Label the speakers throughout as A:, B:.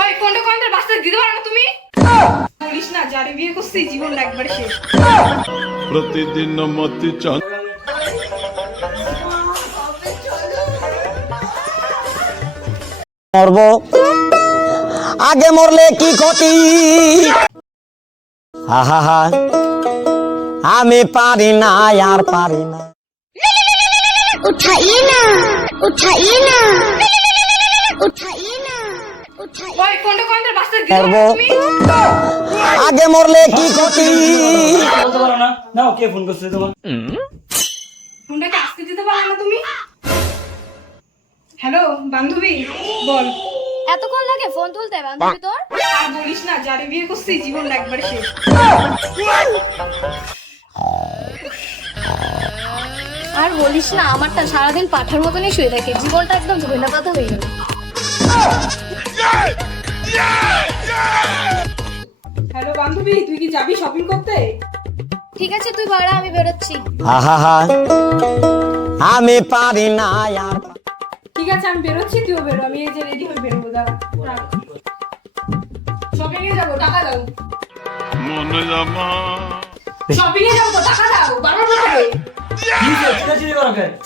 A: ওই ফোনটা কোন বাস্তা দিতে পারো না তুমি? বলিস না যারে বিয়ে করছি জীবনটা একবারে শেষ।
B: প্রতিদিন মতি চঞ্চল
C: মরব। আগে মরলে কি ক্ষতি? হা হা আমি পারি না আর পারি না। আগে মরলে কি ক্ষতি?
D: ফোন
A: দিতে পারো তুমি? হ্যালো বান্ধবী বল।
E: এতক্ষণ লাগে ফোন তুলতে বান্ধবী তোর?
A: আর বলিস না যারে বিয়ে করছিস জীবন একবার শেষ।
E: আর বলিস না আমারটা সারাদিন পাঠার মতনই শুয়ে থাকে জীবনটা একদম ধইনা পাতা হয়ে গেল
A: হ্যালো বান্ধবী তুই কি যাবি শপিং করতে?
E: ঠিক আছে তুই বাড়া আমি বেরোচ্ছি।
C: হা হা আমি পারি না আর।
A: ঠিক আছে আমি বেরোচ্ছি তুইও বেরো আমি এই যে রেডি হয়ে বেরোবো দাঁড়া শপিং এ যাব টাকা দাও।
B: মনে জামা।
A: শপিং এ যাব টাকা দাও
D: করো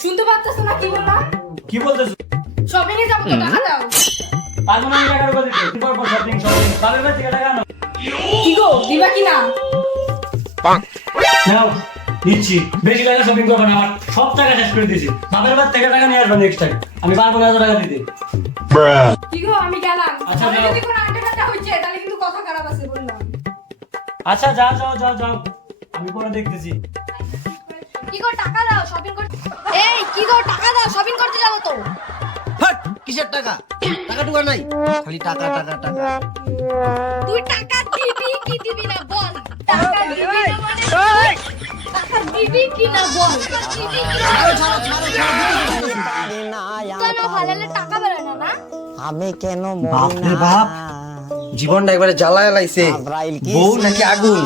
A: শুনতে পাচ্ছিস না কি বললাম?
D: কি বলতেছো?
A: শপিং এ যাব টাকা দাও।
D: পারব না আমি টাকা দিতে কি করব শপিং শপিং বাবার কাছ থেকে টাকা আনো।
A: কি গো দিবা কি না?
D: নাও দিচ্ছি বেশি টাকা শপিং করব না আমার সব টাকা শেষ করে দিয়েছি। বাবার বাদ থেকে টাকা নিয়ে আসব নেক্সট টাইম আমি পারব না টাকা দিতে।
A: কি গো আমি গেলাম।
D: আচ্ছা।
A: যদি কোনো আন্টি হচ্ছে তাহলে কিন্তু কথা খারাপ আছে বললাম।
D: আচ্ছা যাও যাও যাও যাও। আমি পরে দেখতেছি।
E: কি গো টাকা দাও শপিং করতে এই কি গো টাকা দাও শপিং করতে যাব তো।
C: হাট, কিসের টাকা? টাকা টুকা নাই? খালি টাকা টাকা টাকা।
E: তুই টাকা দিবি কি দিবি না বল? টাকা দিবি না মানে টাকা দিবি কি না বল? দিবি কি না কেন হালালে টাকা বেরোয় না না?
C: আমি কেন
F: বাপ
C: মরি না?
F: বাপ। জীবনটা একবারে জ্বালায় লাইছে। বউ নাকি আগুন?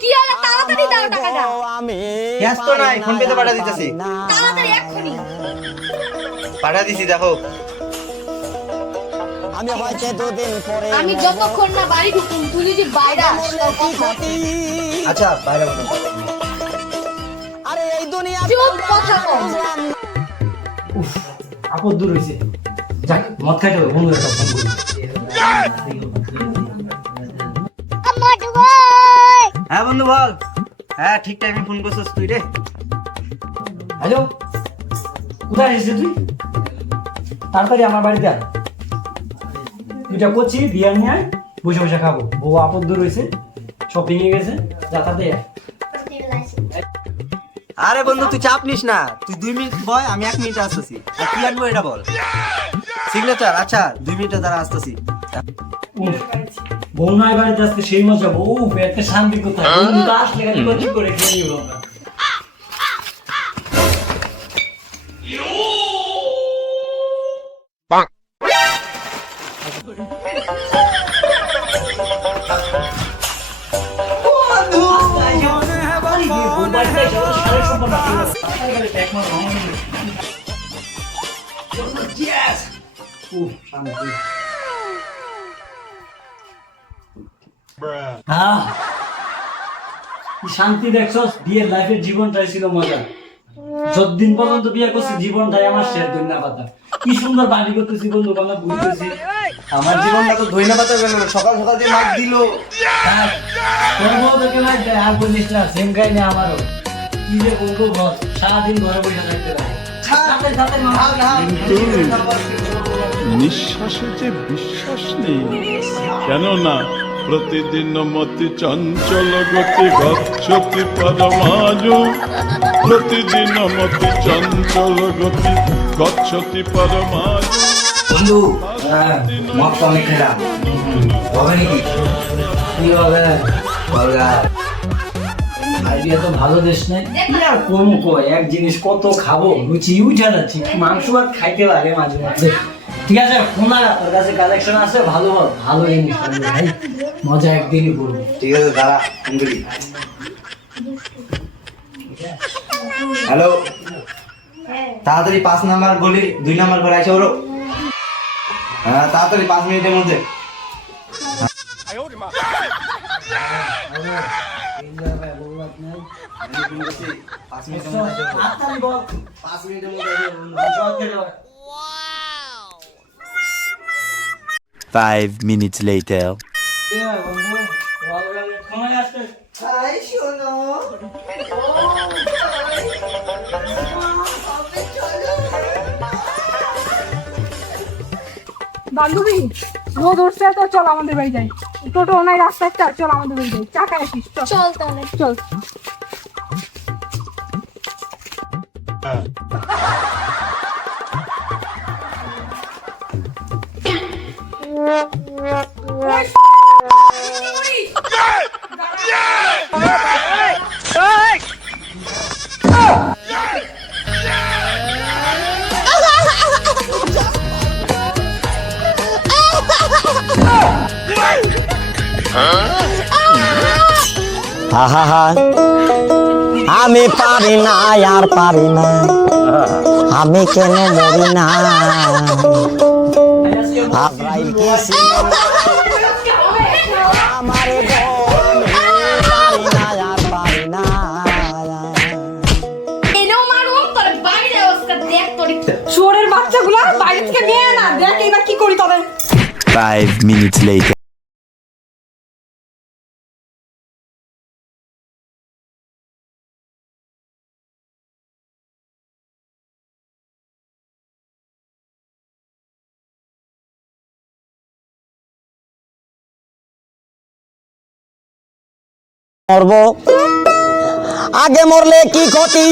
E: কি হলো? তাড়াতাড়ি দাও টাকাটা।
C: আমি
F: ব্যস্ত নাই, ফোন পেতে পাঠা দিতেছি।
E: তাড়াতাড়ি এক্ষুনি।
F: পাঠা দিছি দেখো।
C: আমি হয়তো দুদিন পরে
E: আমি যতক্ষণ না বাড়ি ঢুকুন তুই যদি বাইরে আস
C: মরলে কি ক্ষতি
F: আচ্ছা বাইরে
C: আরে এই দুনিয়া
E: চুপ কথা কম।
D: আপদ দূর হয়েছে যাক মদ খাইতে হবে বন্ধু একটা ফোন করি।
F: হ্যাঁ বন্ধু বল। হ্যাঁ ঠিক টাইমে ফোন করছিস তুই রে।
D: হ্যালো কোথায় এসেছিস তুই? তাড়াতাড়ি আমার বাড়িতে আয়। দুইটা করছি বিয়ার নিয়ে আয় বসে বসে খাব। বউ আপদ দূর হয়েছে শপিং এ গেছে যাতাতে
F: আরে বন্ধু তুই চাপ নিস না। তুই দুই মিনিট বয় আমি এক মিনিট আসতেছি। আর কি আনব এটা বল? সিগনেচার আচ্ছা দুই মিনিটে দ্বারা আসতেছি।
D: উফ, বউ বাড়িতে আসতে সেই মজা। বউ একটা শান্তি কোথায়? বন্ধু আসলে কচি করে খেয়ে নিব আমরা আহ, কি শান্তি দেখছস? বিয়ের লাইফের জীবনটাই ছিল মজা। যতদিন পর্যন্ত বিয়ে করছি জীবনটাই আমার শেষ দুনিয়া পাতা কি সুন্দর বাড়ি করতেছি বন্ধু বান্ধব ঘুরতেছি।
F: আমার জীবনটা তো ধইনা পাতা গেল সকাল সকাল যে মাছ দিল।
D: তোর বউ তোকে মার দেয়, আর বলিস না সেম কাহিনী আমারও। কি যে বলব বল সারাদিন ঘরে বসে থাকতে
B: নিঃশ্বাসে যে বিশ্বাস নেই কেননা প্রতিদিন মতি চঞ্চল গতি গচ্ছতি পরমাজু প্রতিদিন মতি চঞ্চল গতি গচ্ছতি পরমাজু
F: বন্ধু হ্যাঁ মদ তো অনেক খেলাম। হবে নাকি?
D: কি হবে? আইডিয়া তো ভালো দেশ নেই আর কম কয় এক জিনিস কত খাব? রুচি উঠে যাচ্ছে মাংস ভাত খাইতে লাগে মাঝে মাঝে ঠিক আছে কোনা তোর কাছে কালেকশন আছে ভালো ভালো জিনিস ভাই মজা একদিনই করব
F: ঠিক আছে দাঁড়া ফোন করি হ্যালো তাড়াতাড়ি পাঁচ নাম্বার গলি দুই নাম্বার ঘরে আছে ওরও
D: হ্যাঁ তাড়াতাড়ি পাঁচ মিনিটের মধ্যে পাঁচ মিনিটের মধ্যে পাঁচ মিনিটের মধ্যে
G: Five minutes later.
F: হয়।
A: বান্ধবী রোদ উঠছে তো চল আমাদের বাড়ি যাই। টোটো নাই রাস্তায় চল চল আমাদের বাড়ি যাই। চা খাই চল।
H: চল তাহলে।
A: চল।
C: আমি পারি না আর পারি না। আমি কেন মরি না? না আর পারি না।
H: এলেও মারুম তোর বাইরে অবস্থা দেখ তোর।
A: শুয়োরের বাচ্চাগুলো বাইরে থেকে নিয়ে না দেখ এবার কি করি তবে।
G: Five minutes later.
C: মরবো আগে মরলে কি ক্ষতি?